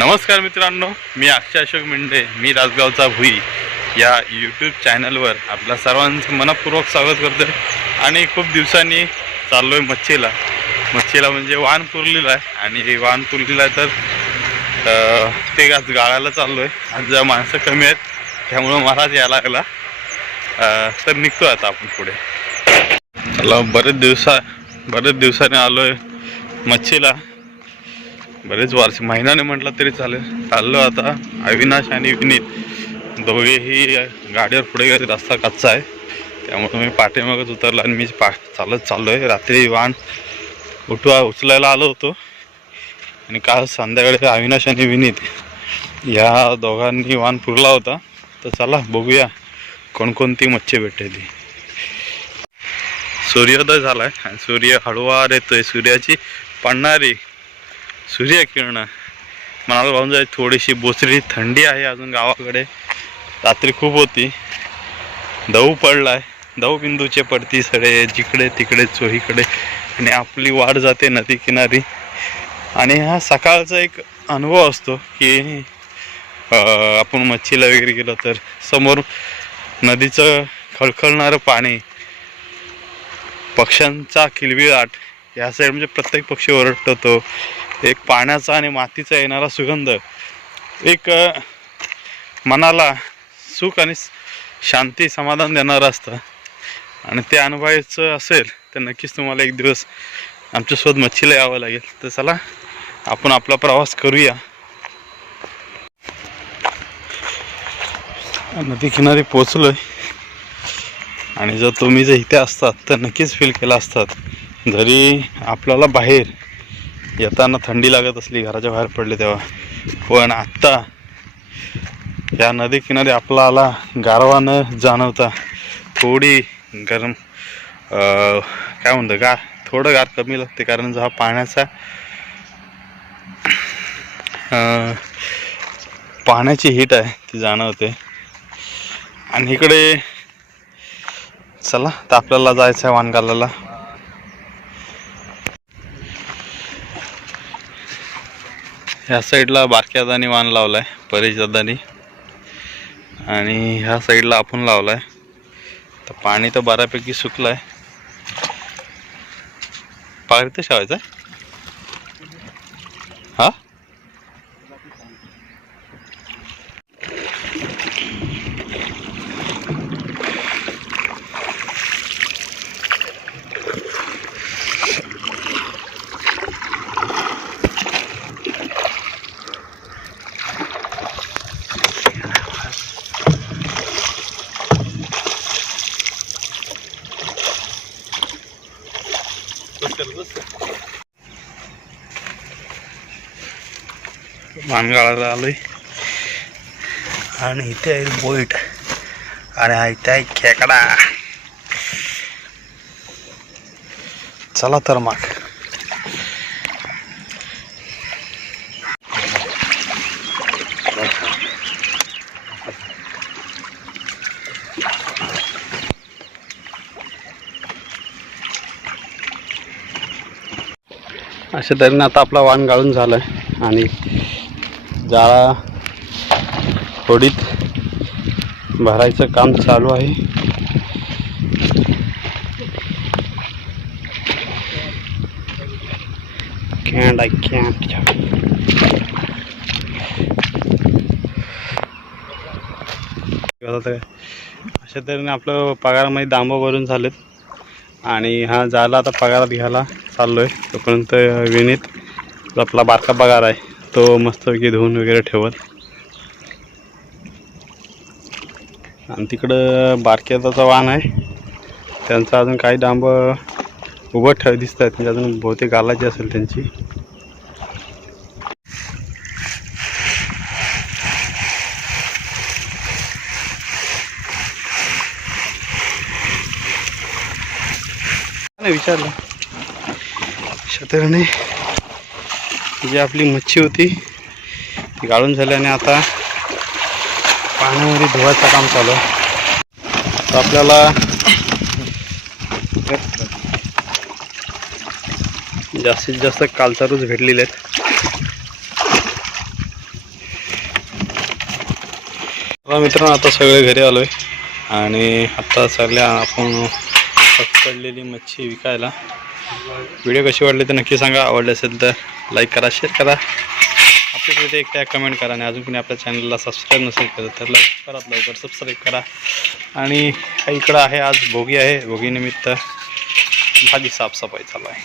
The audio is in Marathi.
नमस्कार मित्रांनो मी अक्षय अशोक मेंढे मी राजगावचा भुई. या यूट्यूब चॅनलवर आपल्या सर्वांचं मनपूर्वक स्वागत करतो आणि खूप दिवसांनी चाललो आहे मच्छीला. मच्छीला म्हणजे वाहन पुरलेला आहे. आणि वाहन पुरलेला आहे तर ते आज गाळायला चाललो आहे आज जरा माणसं कमी आहेत. त्यामुळं मलाच यायला लागला. तर निघतो आता आपण पुढे. चला बरेच दिवसा बरेच दिवसाने आलो आहे मच्छीला. बरेच वर्ष महिन्याने म्हटलं तरी चालेल. चाललो आता अविनाश आणि विनीत. दोघेही गाडीवर पुढे गेले रस्ता कच्चा आहे. त्यामुळे मी पाठीमागच उतरला आणि मी पा चालत चाललो आहे रात्री वाहन उठवा उचलायला आलो होतो. आणि काल संध्याकाळी अविनाश आणि विनीत या दोघांनी वाहन पुरला होता. तर चला बघूया कोणकोणती मच्छी भेटते ती सूर्योदय झाला आहे आणि सूर्य हळूवार येतोय. सूर्याची पडणारी सूर्यकिरणं. मनाला पाहून जाईल थोडीशी बोचरी थंडी आहे अजून गावाकडे. रात्री खूप होती. दऊ पडला दऊ बिंदूचे पडती सडे जिकडे तिकडे चोहीकडे. आणि आपली वाढ जाते नदी किनारी आणि हा सकाळचा एक अनुभव असतो की आपण मच्छीला वगैरे गेलो तर समोर नदीचं खळखळणारं पाणी पक्ष्यांचा किलबिळाट या साईड म्हणजे प्रत्येक पक्षी ओरडतो एक पाण्याचा आणि मातीचा येणारा सुगंध. एक मनाला सुख आणि शांती समाधान देणारं असतं. आणि ते अनुभवायचं असेल तर नक्कीच तुम्हाला एक दिवस आमच्यासोबत मच्छीला यावं लागेल. तर चला आपण आपला प्रवास करूया. नदी किनारी पोचलोय आणि जर तुम्ही जर इथे असतात तर नक्कीच फील केला असतात. जरी आपल्याला बाहेर येताना थंडी लागत असली घराच्या बाहेर पडले तेव्हा. पण आत्ता या नदी किनारी आपल्याला गारवा न जाणवता थोडी गरम काय म्हणतं गा थोडं गार कमी लागते कारण जो हा पाण्याचा पाण्याची हीट आहे ती जाणवते. आणि इकडे चला तर आपल्याला जायचं आहे वानगालाला ह्या साईडला बारक्या दादानी वाण लावलाय परेश दादानी आणि ह्या साईडला आपण लावलाय. तर पाणी तर बऱ्यापैकी सुकलंय. पार इथे ठेवायचं आहे मानगाळाला आलोय. आणि इथे आहे बोईट आणि हा इथे आहे खेकडा. चला तर मग. अशा तऱ्हेने आता आपला वाण गाळून झालं आहे आणि जाळा होडीत भरायचं काम चालू आहे. Can't, I can't. अशा तऱ्हेने आपलं पगारामध्ये दांब भरून झालेत. आणि हा झाला आता पगारात घ्यायला चाललो आहे तोपर्यंत विनीत जो आपला बारका पगार आहे. तो मस्तपैकी धुवून वगैरे ठेवत आणि तिकडं बारक्याचा वाहन आहे. त्यांचा अजून काही डांब उभं ठेव दिसत आहेत म्हणजे अजून बहुतेक घालायची असेल त्यांची. नाही विचारलं. अशा जी आपली मच्छी होती ती गाळून झाल्याने आता पाण्यामध्ये धुवायचं काम चालू आहे. तर आपल्याला जास्तीत जास्त कालचारूच भेटलेले आहेत. मित्रांनो आता सगळे घरी आलोय. आणि आता सगळ्या आपण पडलेली मच्छी विकायला. व्हिडिओ कशी वाटली तर नक्की सांगा. आवडले असेल तर लाईक करा शेअर करा. आपली तिथे एक त्या कमेंट करा आणि अजून कोणी आपल्या चॅनलला सबस्क्राईब नसेल करत तर लाईक करा लवकर सबस्क्राईब करा. आणि इकडं आहे आज भोगी आहे. भोगीनिमित्त भाजी साफसफाई चालू आहे.